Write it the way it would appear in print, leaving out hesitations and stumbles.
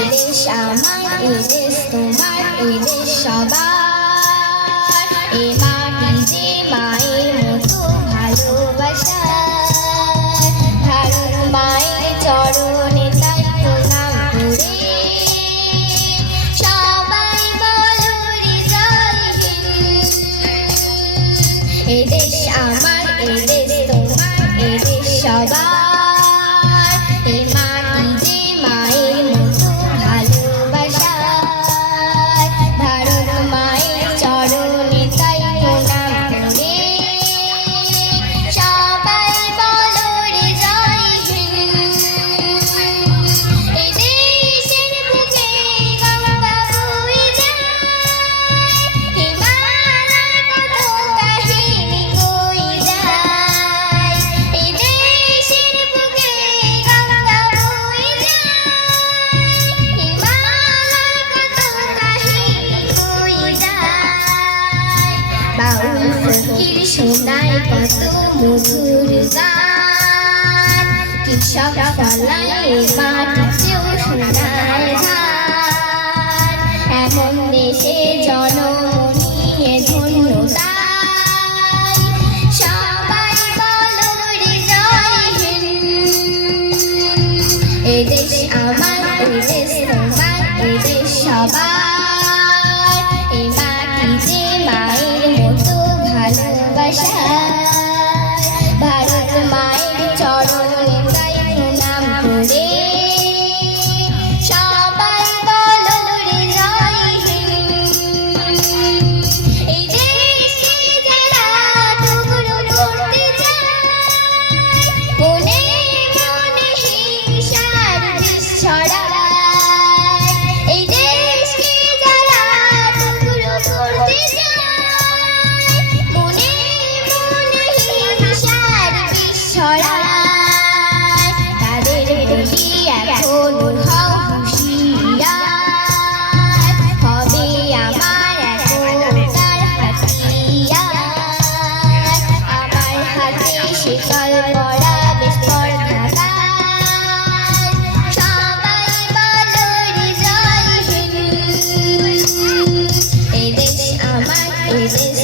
এদেশ আমার, এদেশ তোমার, এদেশ সবার। এ মাটি যে মায়ের মতো ভালোবাসা, ভারত মায়ের চরণে তাই প্রণাম করে সবাই বলো রে জয় হিন্দ। এদেশ আমার, এদেশ তোমার, এদেশ সবার। এ মাটি যে মায়ের মতো ভালোবাসা, ভারত মায়ের চরণে তাই প্রণাম করে সবাই বলো রে জয় হিন্দ। এ দেশের বুকে গঙ্গা বয়ে যায়, হিমালয় কত কাহিনী বয়ে যায়। এ দেশের বুকে গঙ্গা বয়ে যায়, হিমালয় কত কাহিনী বয়ে যায়। বাউল ফকির শোনায় কত মধুর গান, কৃষক ফলায় মাটিতেও শোনায় ধান। এমন দেশে জনম নিয়ে ধন্য তাই, সবাই বলো রে জয় হিন্দ। এদেশ আমার, এদেশ তোমার, এদেশ সবার। এ মাটি যে মায়ের মতো ভালোবাসা, ভারত মায়ের চরণে তাই প্রণাম করে সবাই বলো রে জয় হিন্দ। এই দেশকে যারা টুকরো করতে চায়, মনে মনে হিংসার বিষ ছড়ায়। এই দেশকে যারা টুকরো করতে চায়, মনে মনে হিংসার বিষ ছড়ায়। তাদের প্রতি এখন হও হুঁশিয়ার, হবে আমার এখনকার হাতিয়ার। আমার হাতে শিকল পরা বেশ পর্দাদার, সবাই বলো রে জয় হিন্দ। এদেশ আমার, এদেশ